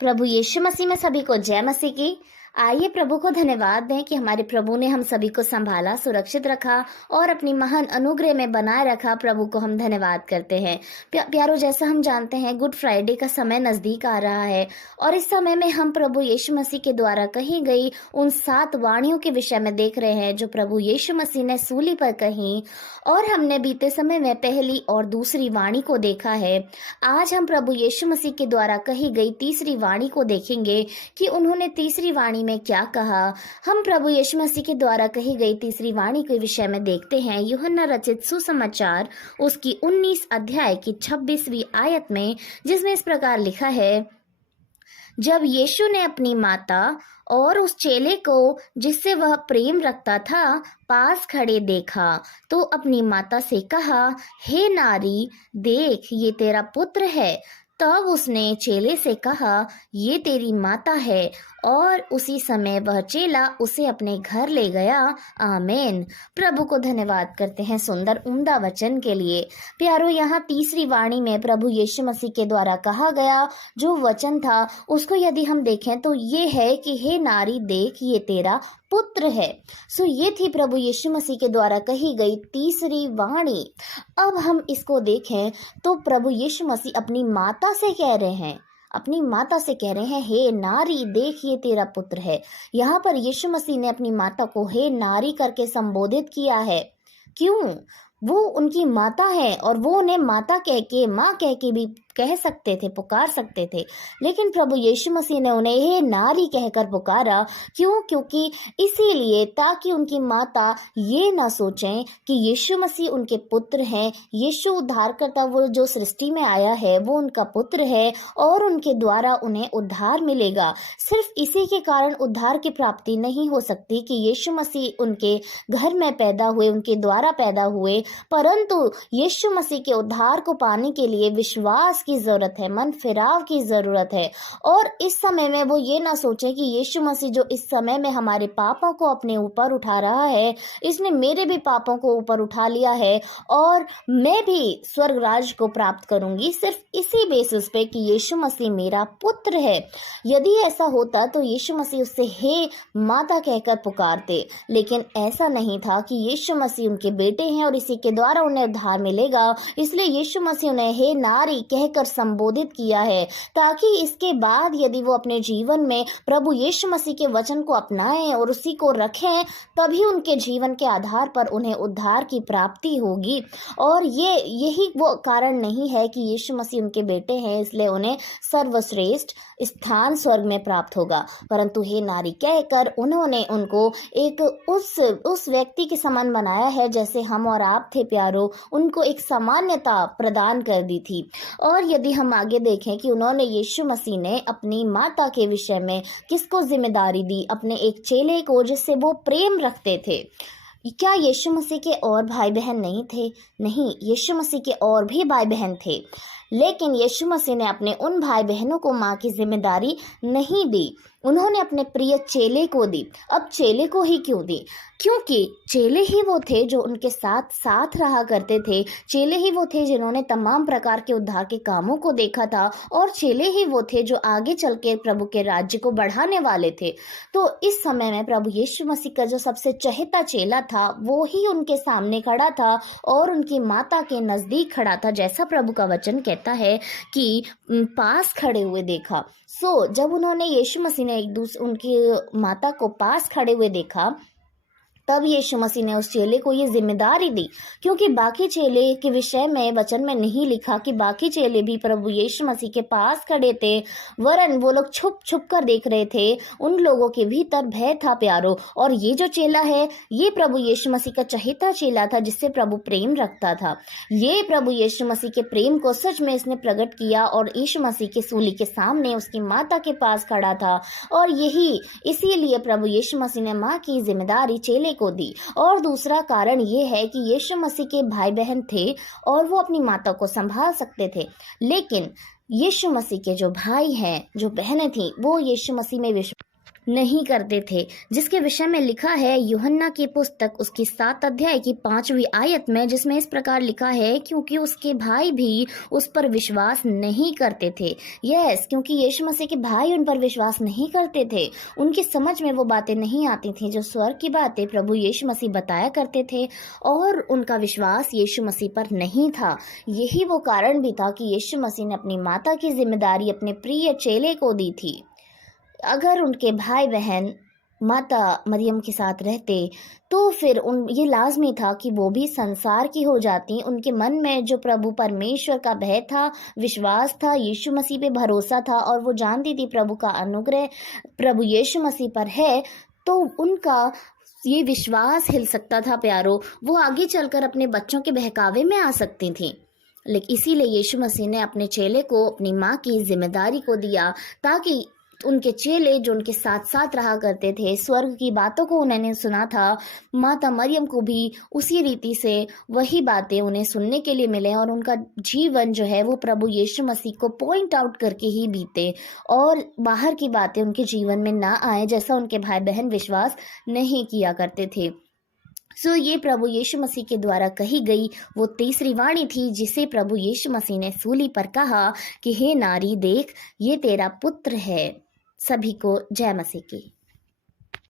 प्रभु यीशु मसीह में सभी को जय मसीह की। आइए प्रभु को धन्यवाद दें कि हमारे प्रभु ने हम सभी को संभाला, सुरक्षित रखा और अपनी महान अनुग्रह में बनाए रखा। प्रभु को हम धन्यवाद करते हैं। प्यारो, जैसा हम जानते हैं गुड फ्राइडे का समय नजदीक आ रहा है और इस समय में हम प्रभु यीशु मसीह के द्वारा कही गई उन 7 वाणियों के विषय में देख रहे हैं जो प्रभु यीशु मसीह ने सूली पर कही, और हमने बीते समय में पहली और दूसरी वाणी को देखा है। आज हम प्रभु यीशु मसीह के द्वारा कही गई तीसरी वाणी को देखेंगे कि उन्होंने तीसरी वाणी में क्या कहा। हम प्रभु यीशु मसीह के द्वारा कही गई तीसरी वाणी के विषय में देखते हैं यूहन्ना रचित सुसमाचार उसकी 19 अध्याय की 26वीं आयत में, जिसमें इस प्रकार लिखा है, जब यीशु ने अपनी माता और उस चेले को जिससे वह प्रेम रखता था पास खड़े देखा तो अपनी माता से कहा, हे नारी, देख ये तेरा पुत्र है। तब उसने चेले से कहा, ये तेरी माता है, और उसी समय वह चेला उसे अपने घर ले गया। आमीन। प्रभु को धन्यवाद करते हैं सुंदर उम्दा वचन के लिए। प्यारो, यहाँ तीसरी वाणी में प्रभु यीशु मसीह के द्वारा कहा गया जो वचन था उसको यदि हम देखें तो ये है कि हे नारी, देख ये तेरा पुत्र है। ये थी प्रभु यीशु मसीह के द्वारा कही गई तीसरी वाणी। अब हम इसको देखें तो प्रभु यीशु मसीह अपनी माता से कह रहे हैं, अपनी माता से कह रहे हैं, हे नारी, देख ये तेरा पुत्र है। यहाँ पर यीशु मसीह ने अपनी माता को हे नारी करके संबोधित किया है। क्यों? वो उनकी माता है और वो उन्हें माता कह के, माँ कह के भी कह सकते थे, पुकार सकते थे, लेकिन प्रभु यीशु मसीह ने उन्हें हे नारी कहकर पुकारा। क्यों? क्योंकि इसीलिए ताकि उनकी माता ये ना सोचें कि यीशु मसीह उनके पुत्र हैं। यीशु उद्धारकर्ता, वो जो सृष्टि में आया है, वो उनका पुत्र है और उनके द्वारा उन्हें उद्धार मिलेगा। सिर्फ इसी के कारण उद्धार की प्राप्ति नहीं हो सकती कि यीशु मसीह उनके घर में पैदा हुए, उनके द्वारा पैदा हुए, परंतु यीशु मसीह के उद्धार को पाने के लिए विश्वास की जरूरत है, मन फिराव की जरूरत है। और इस समय में वो ये ना सोचे कि यीशु मसीह जो इस समय में हमारे पापों को अपने ऊपर उठा रहा है, इसने मेरे भी पापों को ऊपर उठा लिया है और मैं भी स्वर्ग राज को प्राप्त करूंगी सिर्फ इसी बेसिस पे कि यीशु मसीह मेरा पुत्र है। यदि ऐसा होता तो यीशु मसीह उससे हे माता कहकर पुकारते, लेकिन ऐसा नहीं था कि यीशु मसीह उनके बेटे हैं और इसी के द्वारा उन्हें उद्धार मिलेगा। इसलिए यीशु मसीह उन्हें हे नारी कहकर संबोधित किया है, ताकि इसके बाद यदि वो अपने जीवन में प्रभु यीशु मसीह के वचन को अपनाएं और उसी को रखें, तभी उनके जीवन के आधार पर उन्हें उद्धार की प्राप्ति होगी। और यही वो कारण नहीं है कि यीशु मसीह उनके बेटे हैं इसलिए उन्हें सर्वश्रेष्ठ स्थान स्वर्ग में प्राप्त होगा, परंतु हे नारी कहकर उन्होंने उनको एक उस व्यक्ति के समान बनाया है जैसे हम और आप थे प्यारो। उनको एक सामान्यता प्रदान कर दी थी। और यदि हम आगे देखें कि उन्होंने यीशु मसीह ने अपनी माता के विषय में किसको जिम्मेदारी दी, अपने एक चेले को जिससे वो प्रेम रखते थे। क्या यीशु मसीह के और भाई बहन नहीं थे? नहीं, यीशु मसीह के और भी भाई बहन थे, लेकिन यीशु मसीह ने अपने उन भाई बहनों को माँ की जिम्मेदारी नहीं दी, उन्होंने अपने प्रिय चेले को दी। अब चेले को ही क्यों दी? क्योंकि चेले ही वो थे जो उनके साथ साथ रहा करते थे, चेले ही वो थे जिन्होंने तमाम प्रकार के उद्धार के कामों को देखा था, और चेले ही वो थे जो आगे चल के प्रभु के राज्य को बढ़ाने वाले थे। तो इस समय में प्रभु यीशु मसीह का जो सबसे चहेता चेला था वो ही उनके सामने खड़ा था और उनकी माता के नजदीक खड़ा था, जैसा प्रभु का वचन कहता है कि पास खड़े हुए देखा। जब उन्होंने यीशु मसीह ने उनकी माता को पास खड़े हुए देखा, तब यीशु मसीह ने उस चेले को ये जिम्मेदारी दी, क्योंकि बाकी चेले के विषय में वचन में नहीं लिखा कि बाकी चेले भी प्रभु यीशु मसीह के पास खड़े थे, वरन वो लोग छुप छुप कर देख रहे थे। उन लोगों के भीतर भय था प्यारो। और ये जो चेला है ये प्रभु यीशु मसीह का चहेता चेला था जिससे प्रभु प्रेम रखता था। ये प्रभु यीशु मसीह के प्रेम को सच में इसने प्रकट किया और यीशु मसीह की सूली के सामने उसकी माता के पास खड़ा था। और इसीलिए प्रभु यीशु मसीह ने माँ की जिम्मेदारी चेले को दी। और दूसरा कारण ये है कि यीशु मसीह के भाई बहन थे और वो अपनी माता को संभाल सकते थे, लेकिन यीशु मसीह के जो भाई हैं, जो बहनें थी, वो यीशु मसीह में नहीं करते थे, जिसके विषय में लिखा है यूहन्ना की पुस्तक उसकी 7 अध्याय की 5वीं आयत में, जिसमें इस प्रकार लिखा है, क्योंकि उसके भाई भी उस पर विश्वास नहीं करते थे। यस, क्योंकि यीशु मसीह के भाई उन पर विश्वास नहीं करते थे। उनकी समझ में वो बातें नहीं आती थी जो स्वर्ग की बातें प्रभु यीशु मसीह बताया करते थे, और उनका विश्वास यीशु मसीह पर नहीं था। यही वो कारण भी था कि यीशु मसीह ने अपनी माता की जिम्मेदारी अपने प्रिय चेले को दी थी। अगर उनके भाई बहन माता मरियम के साथ रहते तो फिर ये लाजमी था कि वो भी संसार की हो जाती। उनके मन में जो प्रभु परमेश्वर का भय था, विश्वास था, यीशु मसीह पे भरोसा था, और वो जानती थी प्रभु का अनुग्रह प्रभु यीशु मसीह पर है, तो उनका ये विश्वास हिल सकता था प्यारो। वो आगे चलकर अपने बच्चों के बहकावे में आ सकती थी। लेकिन इसीलिए यीशु मसीह ने अपने चेले को अपनी माँ की जिम्मेदारी को दिया, ताकि उनके चेले जो उनके साथ साथ रहा करते थे, स्वर्ग की बातों को उन्होंने सुना था, माता मरियम को भी उसी रीति से वही बातें उन्हें सुनने के लिए मिले, और उनका जीवन जो है वो प्रभु यीशु मसीह को पॉइंट आउट करके ही बीते, और बाहर की बातें उनके जीवन में ना आए, जैसा उनके भाई बहन विश्वास नहीं किया करते थे। ये प्रभु यीशु मसीह के द्वारा कही गई वो तीसरी वाणी थी, जिसे प्रभु यीशु मसीह ने सूली पर कहा कि हे नारी, देख, ये तेरा पुत्र है। सभी को जय मसीह की।